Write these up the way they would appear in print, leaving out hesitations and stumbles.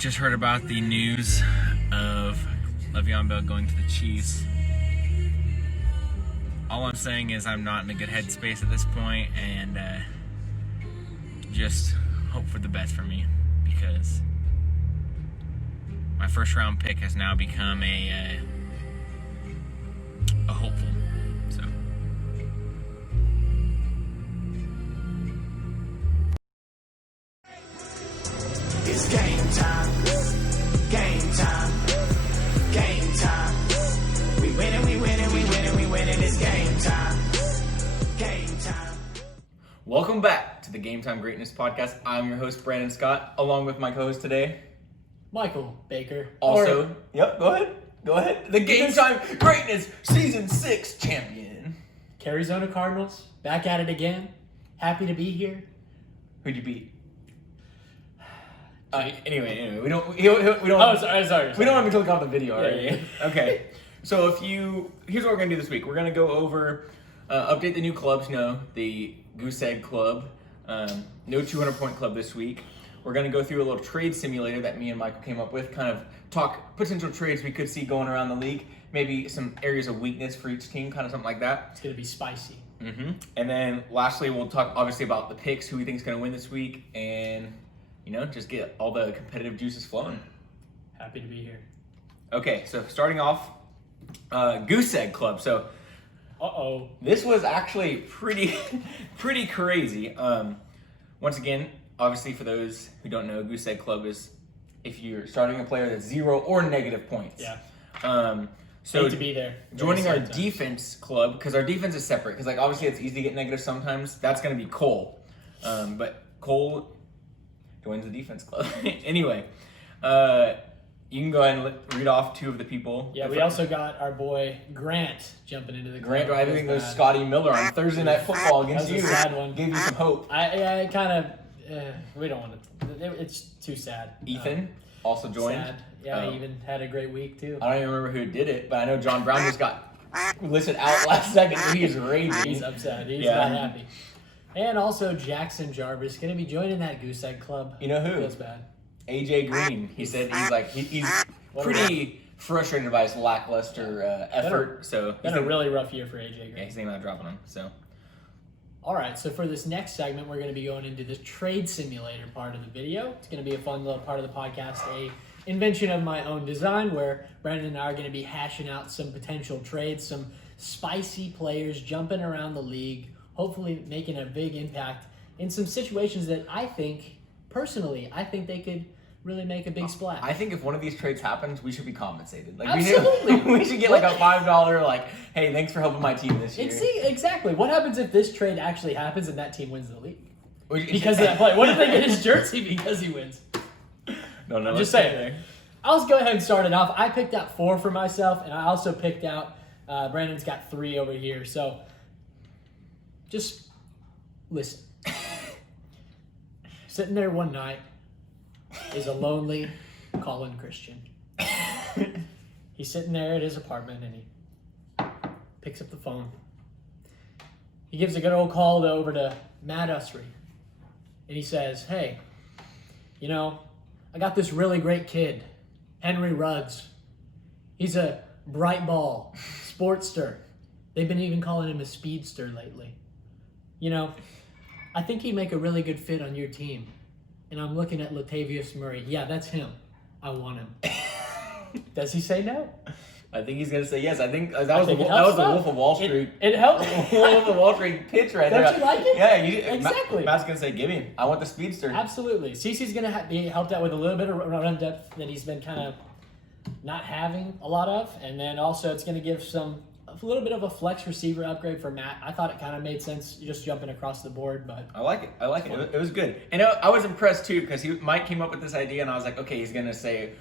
just heard about the news of Le'Veon Bell going to the Chiefs. All I'm saying is I'm not in a good headspace at this point, and just hope for the best for me, because my first round pick has now become a hopeful. So it's game time. Game time. Game time. We winning, we winning, we winning, we winning. It's game time. Game time. welcome back to the Gametime Greatness Podcast. I'm your host, Brandon Scott, along with my co-host today, Michael Baker. also, go ahead, the Gametime Greatness Season 6 champion. Arizona Cardinals, back at it again. Happy to be here. Who'd you beat? Anyway, we don't. Oh, sorry. We don't have to click off the video already. Yeah. Okay, so here's what we're gonna do this week. We're gonna go over, update the new clubs. The Goose Egg Club, no 200-point club this week. We're gonna go through a little trade simulator that me and Michael came up with. Kind of talk potential trades we could see going around the league. Maybe some areas of weakness for each team, kind of something like that. It's gonna be spicy. Mm-hmm. And then lastly, we'll talk obviously about the picks, who we think is gonna win this week, and just get all the competitive juices flowing. Happy to be here. Okay, so starting off, Goose Egg Club. So, this was actually pretty crazy. Once again, obviously for those who don't know, Goose Egg Club is if you're starting a player that's 0 or negative points. Yeah. So Need to be there. Joining our defense club, because our defense is separate, because obviously it's easy to get negative sometimes. That's going to be Cole, but Cole joins the defense club. Anyway, you can go ahead and read off two of the people. Yeah, we also got our boy Grant jumping into the club. Grant driving those Scotty Miller on Thursday Night Football against That was you. a sad one. Gave you some hope. I kind of, we don't want to, it's too sad. Ethan also joined. Sad. Yeah, he even had a great week too. I don't even remember who did it, but I know John Brown just got listed out last second, so he is raging. He's upset. He's not happy. And also Jackson Jarvis going to be joining that Goose Egg Club. You know who? Feels bad. AJ Green. He said he's pretty frustrated by his lackluster effort. Been a really rough year for AJ Green. Yeah, he's thinking about dropping him. So. All right, so for this next segment, we're going to be going into the trade simulator part of the video. It's going to be a fun little part of the podcast, a invention of my own design, where Brandon and I are going to be hashing out some potential trades, some spicy players jumping around the league, hopefully making a big impact in some situations that I think they could really make a big splash. I think if one of these trades happens, we should be compensated. Absolutely. We should get like a $5 hey, thanks for helping my team this year. Exactly. What happens if this trade actually happens and that team wins the league? Because of that play. What if they get his jersey because he wins? No. Just saying. I'll just go ahead and start it off. I picked out 4 for myself, and I also picked out, Brandon's got 3 over here. So just listen. Sitting there one night is a lonely Colin Christian. He's sitting there at his apartment, and he picks up the phone. He gives a good old call over to Matt Usry, and he says, hey, I got this really great kid, Henry Ruggs. He's a bright ball, sportster. They've been even calling him a speedster lately. I think he'd make a really good fit on your team. And I'm looking at Latavius Murray. Yeah, that's him. I want him. Does he say no? I think he's going to say yes. I think that was the Wolf of Wall Street. It helped. Wolf of Wall Street pitch right there. Don't you like it? Yeah, exactly. Matt's going to say, give me. I want the speedster. Absolutely. CeCe's going to be helped out with a little bit of run depth that he's been kind of not having a lot of. And then also it's going to give a little bit of a flex receiver upgrade for Matt. I thought it kind of made sense just jumping across the board, but I like it. It was good. And I was impressed too, because Mike came up with this idea, and I was like, okay, he's gonna say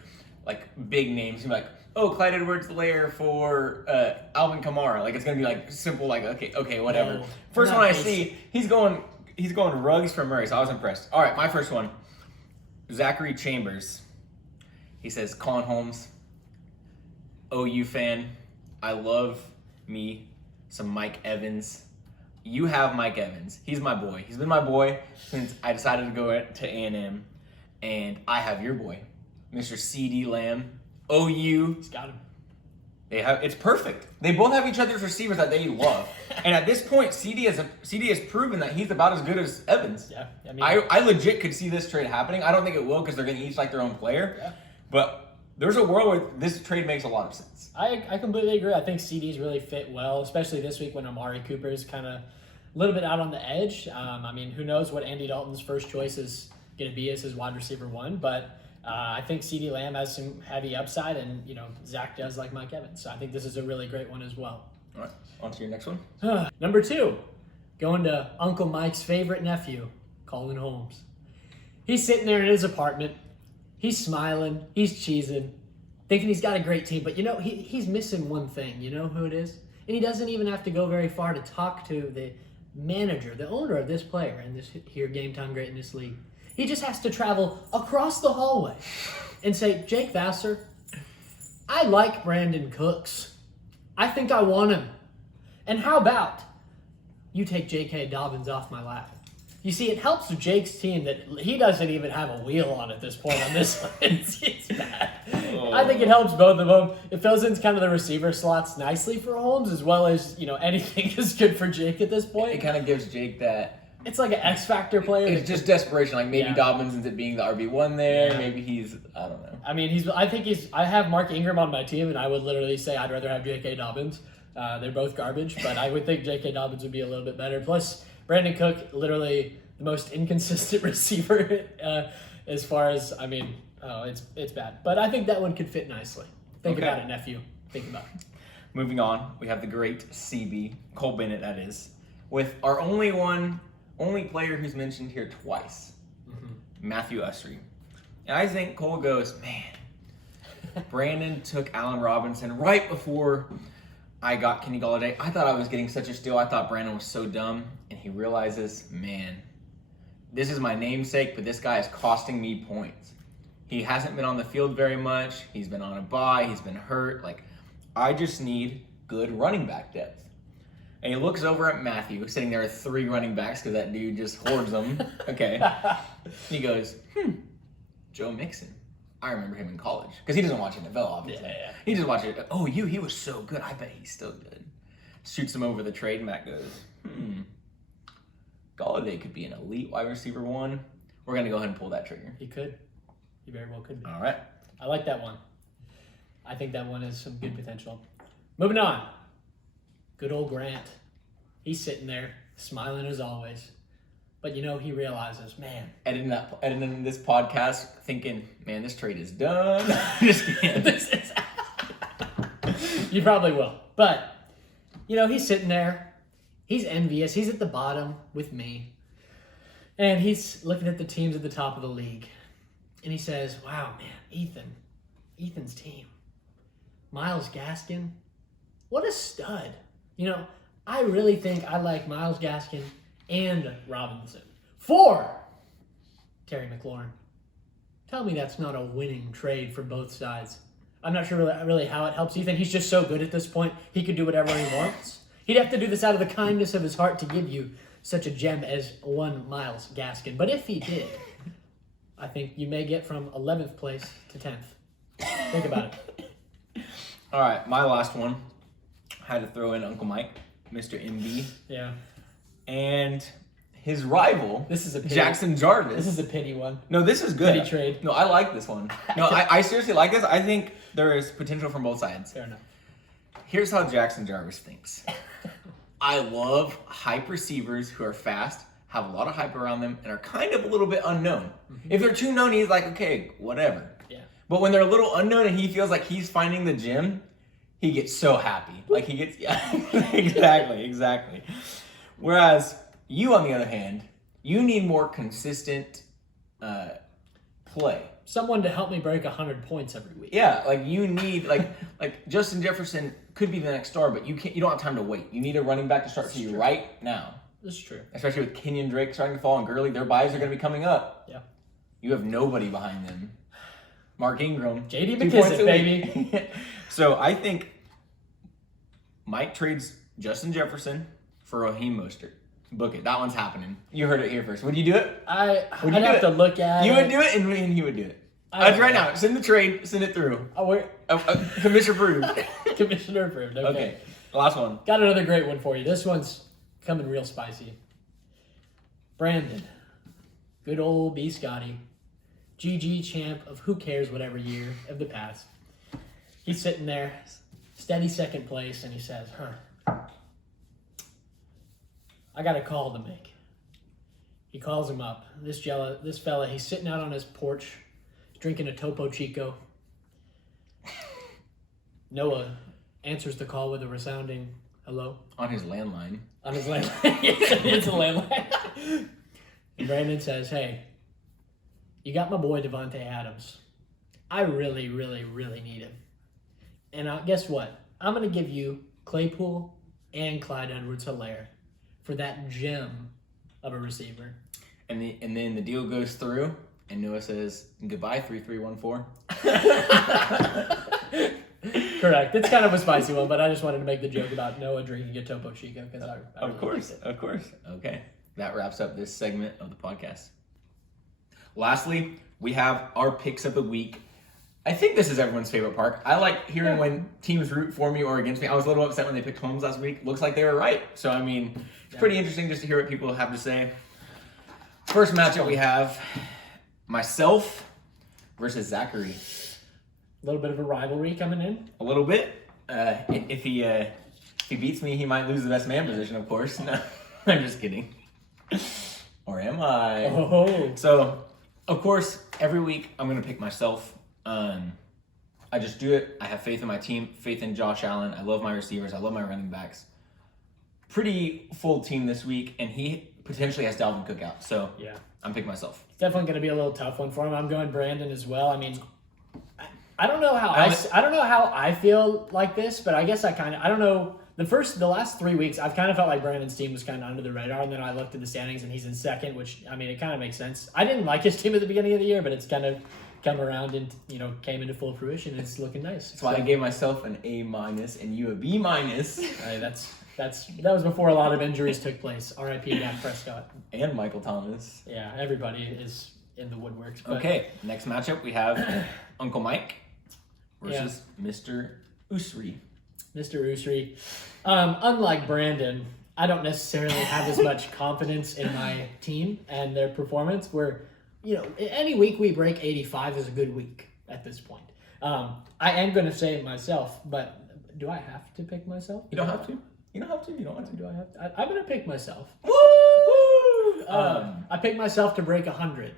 big names. He's like, oh, Clyde Edwards-Helaire for Alvin Kamara. It's gonna be simple, okay, whatever. No, first one I see, he's going Ruggs for Murray, so I was impressed. All right, my first one, Zachary Chambers. He says, Colin Holmes, OU fan, I love me some Mike Evans. You have Mike Evans. He's my boy. He's been my boy since I decided to go to A&M, and I have your boy, Mr. CD Lamb. OU. He's got him. It's perfect. They both have each other's receivers that they love. And at this point, CD has proven that he's about as good as Evans. Yeah. I mean, I legit could see this trade happening. I don't think it will because they're going to each like their own player. Yeah. But there's a world where this trade makes a lot of sense. I completely agree. I think CD's really fit well, especially this week when Amari Cooper is kind of a little bit out on the edge. I mean, who knows what Andy Dalton's first choice is going to be as his wide receiver 1, but I think CD Lamb has some heavy upside, and Zach does like Mike Evans. So I think this is a really great one as well. All right, on to your next one. Number 2, going to Uncle Mike's favorite nephew, Colin Holmes. He's sitting there in his apartment. He's smiling. He's cheesing, thinking he's got a great team. But he's missing one thing. You know who it is? And he doesn't even have to go very far to talk to the manager, the owner of this player in this here Game Time Greatness League. He just has to travel across the hallway and say, Jake Vassar, I like Brandon Cooks. I think I want him. And how about you take J.K. Dobbins off my lap? You see, it helps Jake's team that he doesn't even have a wheel on at this point on this one. It's bad. I think it helps both of them. It fills in kind of the receiver slots nicely for Holmes, as well as, anything is good for Jake at this point. It kind of gives Jake that. It's like an X Factor player. It's just desperation. Like maybe Dobbins ends up being the RB1 there. Yeah. Maybe he's, I don't know. I mean, I have Mark Ingram on my team, and I would literally say I'd rather have J.K. Dobbins. They're both garbage, but I would think J.K. Dobbins would be a little bit better. Plus, Brandon Cook, literally the most inconsistent receiver as far as, it's bad. But I think that one could fit nicely. Think about it, nephew. Think about it. Moving on, we have the great CB, Cole Bennett, that is, with our only player who's mentioned here twice, Matthew Usry. And I think Cole goes, man, Brandon took Allen Robinson right before I got Kenny Golladay. I thought I was getting such a steal. I thought Brandon was so dumb. And he realizes, man, this is my namesake, but this guy is costing me points. He hasn't been on the field very much. He's been on a bye. He's been hurt. I just need good running back depth. And he looks over at Matthew, sitting there with 3 running backs because that dude just hoards them. Okay. And he goes, Joe Mixon. I remember him in college. Because he doesn't watch NFL, obviously. Yeah. He just watches it. Oh, he was so good. I bet he's still good. Shoots him over the trade. Matt goes, Golladay could be an elite wide receiver 1. We're going to go ahead and pull that trigger. He could. He very well could be. All right. I like that one. I think that one has some good potential. Moving on. Good old Grant. He's sitting there, smiling as always. But he realizes, man. Editing this podcast, thinking, man, this trade is done. Just kidding. You probably will. But, he's sitting there. He's envious. He's at the bottom with me. And he's looking at the teams at the top of the league. And he says, wow, man, Ethan's team. Miles Gaskin, what a stud. I really think I like Miles Gaskin and Robinson. 4, Terry McLaurin. Tell me that's not a winning trade for both sides. I'm not sure really how it helps Ethan. He's just so good at this point. He could do whatever he wants. He'd have to do this out of the kindness of his heart to give you such a gem as one Miles Gaskin. But if he did, I think you may get from 11th place to 10th. Think about it. All right, my last one. I had to throw in Uncle Mike, Mr. MB. Yeah. And his rival, This is a pity. Jackson Jarvis. This is a pity one. No, this is good. Pity trade. No, I like this one. No, I seriously like this. I think there is potential from both sides. Fair enough. Here's how Jackson Jarvis thinks. I love hype receivers who are fast, have a lot of hype around them, and are kind of a little bit unknown. If they're too known, he's like, okay, whatever. Yeah. But when they're a little unknown and he feels like he's finding the gym, he gets so happy. Exactly. Whereas you, on the other hand, you need more consistent play. Someone to help me break 100 points every week. Yeah, you need like Justin Jefferson could be the next star, but you don't have time to wait. You need a running back to start for you right now. This is true. Especially with Kenyon Drake starting to fall and Gurley, their buys are going to be coming up. Yeah. You have nobody behind them. Mark Ingram, J.D. 2 points McKissick, a baby. week. So I think Mike trades Justin Jefferson for Raheem Mostert. Book it. That one's happening. You heard it here first. Would you do it? I'd you have do to look at You it. would do it, and he would do it. Right now. Send the trade. Send it through. Commissioner approved. Commissioner approved. Okay. Last one. Got another great one for you. This one's coming real spicy. Brandon. Good old B. Scotty. GG champ of who cares whatever year of the past. He's sitting there, steady second place, and he says, I got a call to make. He calls him up. This fella, he's sitting out on his porch, drinking a Topo Chico. Noah answers the call with a resounding hello. On his landline. On his landline. It's a landline. And Brandon says, hey, you got my boy Devontae Adams. I really, really, really need him. And guess what? I'm going to give you Claypool and Clyde Edwards-Helaire for that gem of a receiver. And then the deal goes through, and Noah says, goodbye, 3314. Correct. It's kind of a spicy one, but I just wanted to make the joke about Noah drinking a Topo Chico because I Of course. Okay. That wraps up this segment of the podcast. Lastly, we have our picks of the week. I think this is everyone's favorite part. I like hearing when teams root for me or against me. I was a little upset when they picked Holmes last week. Looks like they were right. So, I mean, it's pretty interesting just to hear what people have to say. First matchup we have myself versus Zachary. A little bit of a rivalry coming in. A little bit. If he beats me, he might lose the best man position, of course. No, I'm just kidding. Or am I? Oh. So, of course, every week I'm going to pick myself. I just do it. I have faith in my team, faith in Josh Allen. I love my receivers. I love my running backs. Pretty full team this week, and he potentially has Dalvin Cook out. So, yeah, I'm picking myself. It's definitely going to be a little tough one for him. I'm going Brandon as well. I mean, I don't know how I don't know how I feel like this, but I guess I don't know. The last 3 weeks, I've kind of felt like Brandon's team was kind of under the radar, and then I looked at the standings, and he's in second, which, I mean, it kind of makes sense. I didn't like his team at the beginning of the year, but it's kind of come around and, came into full fruition, and it's looking nice. That's why I gave myself an A- and you a B-. That was before a lot of injuries took place. R.I.P. Dak Prescott. And Michael Thomas. Yeah, everybody is in the woodworks. But okay, next matchup we have Uncle Mike versus Mr. Usri. Mr. Usri. Unlike Brandon, I don't necessarily have as much confidence in my team and their performance where, any week we break 85 is a good week at this point. I am going to say it myself, but do I have to pick myself? You don't have to. You don't have to. You don't want to. Do I have to? I'm going to pick myself. Woo! I picked myself to break 100.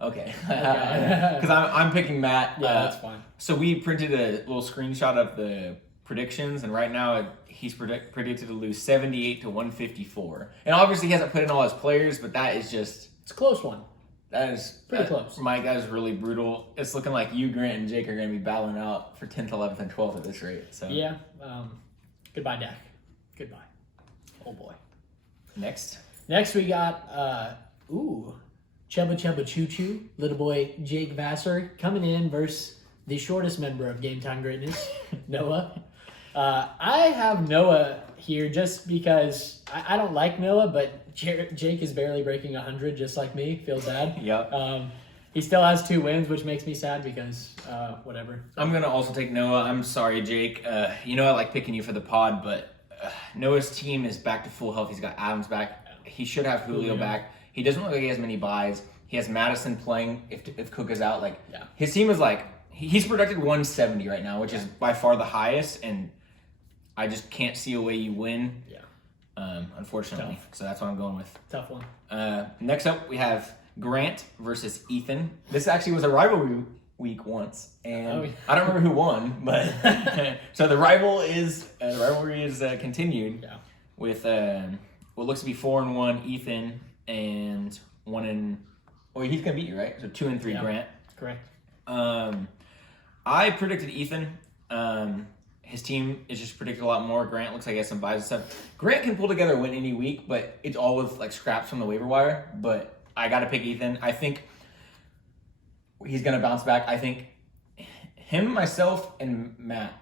Okay. Because I'm picking Matt. Yeah, that's fine. So we printed a little screenshot of the predictions, and right now he's predicted to lose 78 to 154. And obviously he hasn't put in all his players, but that is just... It's a close one. That is... Pretty close. Mike, that is really brutal. It's looking like you, Grant, and Jake are going to be battling out for 10th, 11th, and 12th at this rate. So yeah. Goodbye, Dak. Goodbye. Oh, boy. Next we got, Chubba Chubba Choo Choo, little boy Jake Vassar, coming in versus the shortest member of Gametime Greatness, Noah. I have Noah here just because I don't like Noah, but Jake is barely breaking 100 just like me. Feel bad. Yep. He still has 2 wins, which makes me sad because whatever. I'm going to also take Noah. I'm sorry, Jake. I like picking you for the pod, but Noah's team is back to full health. He's got Adams back. He should have Julio back. He doesn't look like he has many buys. He has Madison playing if Cook is out. His team is he's projected 170 right now, which is by far the highest, and I just can't see a way you win. Yeah. Unfortunately. Tough. So that's what I'm going with. Tough one. Next up, we have Grant versus Ethan. This actually was a rivalry week once, and I don't remember who won, but so the rivalry is continued with what looks to be 4-1 Ethan and 1 he's gonna beat you, right? So 2-3 Grant. Correct. I predicted Ethan. His team is just predicted a lot more. Grant looks like he has some buys and stuff. Grant can pull together a win any week, but it's all with scraps from the waiver wire. But I got to pick Ethan. I think he's going to bounce back. I think him, myself, and Matt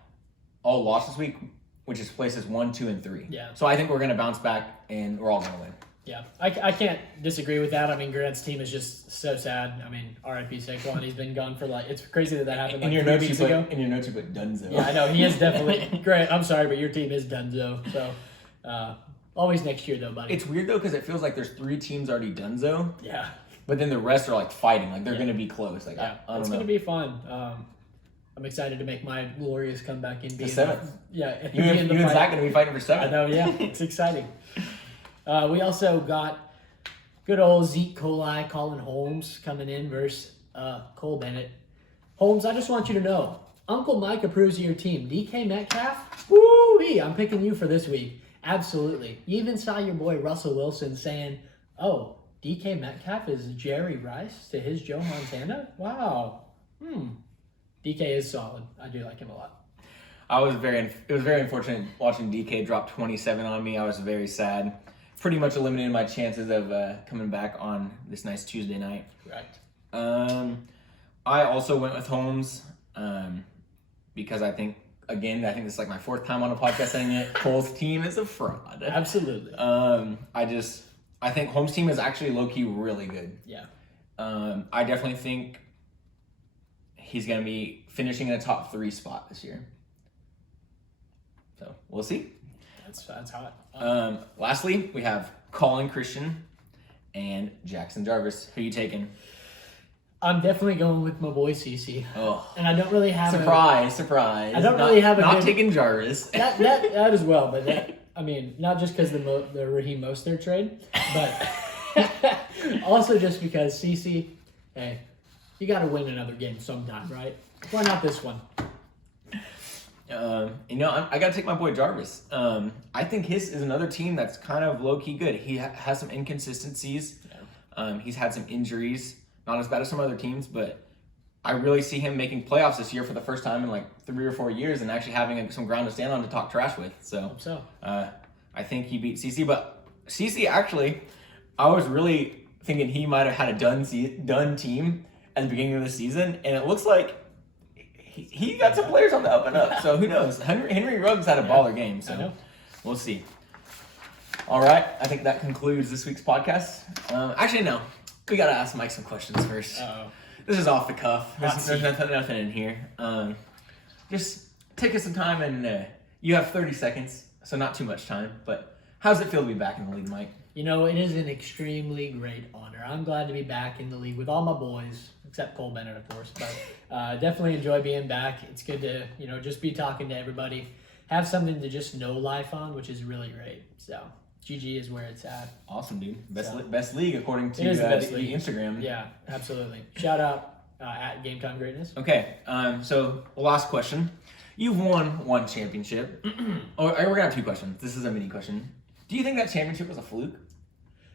all lost this week, which is places 1, 2, and 3. Yeah. So I think we're going to bounce back, and we're all going to win. Yeah, I can't disagree with that. I mean, Grant's team is just so sad. I mean, R.I.P. Saquon. He's been gone for it's crazy that happened like 3 weeks ago. In your notes you put Dunzo. Yeah, I know. He is definitely, Grant, I'm sorry, but your team is Dunzo. So, always next year though, buddy. It's weird though because it feels like there's 3 teams already Dunzo. Yeah. But then the rest are like fighting. Like they're going to be close. Like Yeah, I don't it's know. going to be fun. I'm excited to make my glorious comeback in The 7th. Yeah. You and Zach going to be fighting for 7th. I know, yeah. It's exciting. We also got good old Zeke Coli, Colin Holmes coming in versus Cole Bennett. Holmes, I just want you to know, Uncle Mike approves of your team. DK Metcalf, woo-wee, I'm picking you for this week. Absolutely. You even saw your boy Russell Wilson saying, oh, DK Metcalf is Jerry Rice to his Joe Montana? Wow. DK is solid. I do like him a lot. It was very unfortunate watching DK drop 27 on me. I was very sad. Pretty much eliminated my chances of coming back on this nice Tuesday night. Right. I also went with Holmes because I think this is like my 4th time on a podcast saying it. Cole's team is a fraud. Absolutely. I think Holmes' team is actually low-key really good. Yeah. I definitely think he's going to be finishing in a top 3 spot this year. So, we'll see. That's hot. Lastly, we have Colin Christian and Jackson Jarvis. Who are you taking? I'm definitely going with my boy CC. Oh, and I don't really have surprise! I don't really have not taking Jarvis. That as well, but I mean, not just because the Raheem Mostert trade, but also just because CC, hey, you got to win another game sometime, right? Why not this one? I got to take my boy Jarvis. I think his is another team that's kind of low-key good. He has some inconsistencies. Yeah. He's had some injuries. Not as bad as some other teams, but I really see him making playoffs this year for the first time in like 3 or 4 years and actually having some ground to stand on to talk trash with. So I think he beat CC. But CC, actually, I was really thinking he might have had a done team at the beginning of the season, and it looks like he got some players on the up and up, so who knows? Henry Ruggs had a baller game, so we'll see. All right, I think that concludes this week's podcast. Actually, no. We got to ask Mike some questions first. Uh-oh. This is off the cuff. There's nothing in here. Just take us some time, and you have 30 seconds, so not too much time, but how does it feel to be back in the league, Mike? You know, it is an extremely great honor. I'm glad to be back in the league with all my boys, except Cole Bennett, of course. But definitely enjoy being back. It's good to, just be talking to everybody. Have something to just know life on, which is really great. So, GG is where it's at. Awesome, dude. Best league according to the the Instagram. Yeah, absolutely. Shout out at Gametime Greatness. Okay, so last question. You've won 1 championship. We're going to have 2 questions. This is a mini question. Do you think that championship was a fluke?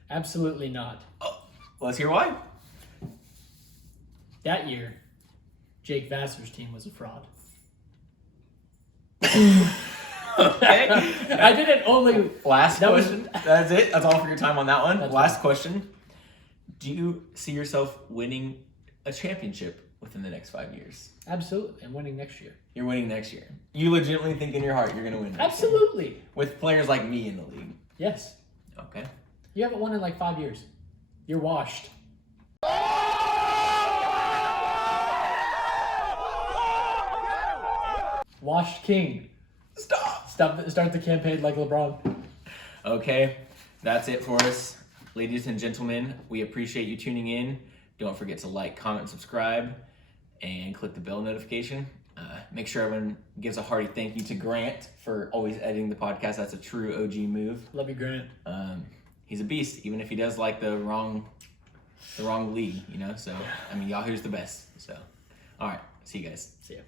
Absolutely not. Oh, let's hear why. That year, Jake Vassar's team was a fraud. Okay. I didn't only... Last question. That's it. That's all for your time on that one. That's Last fine. question. Do you see yourself winning a championship within the next 5 years? Absolutely. I'm winning next year. You're winning next year. You legitimately think in your heart you're going to win next year? Absolutely. With players like me in the league? Yes. Okay. You haven't won in like 5 years. You're washed. Washed king. Start the campaign like LeBron. Okay, that's it for us. Ladies and gentlemen, we appreciate you tuning in. Don't forget to like, comment, subscribe, and click the bell notification. Make sure everyone gives a hearty thank you to Grant for always editing the podcast. That's a true OG move. Love you, Grant. He's a beast, even if he does like the wrong league, So, I mean, Yahoo's the best. So, all right, see you guys. See ya.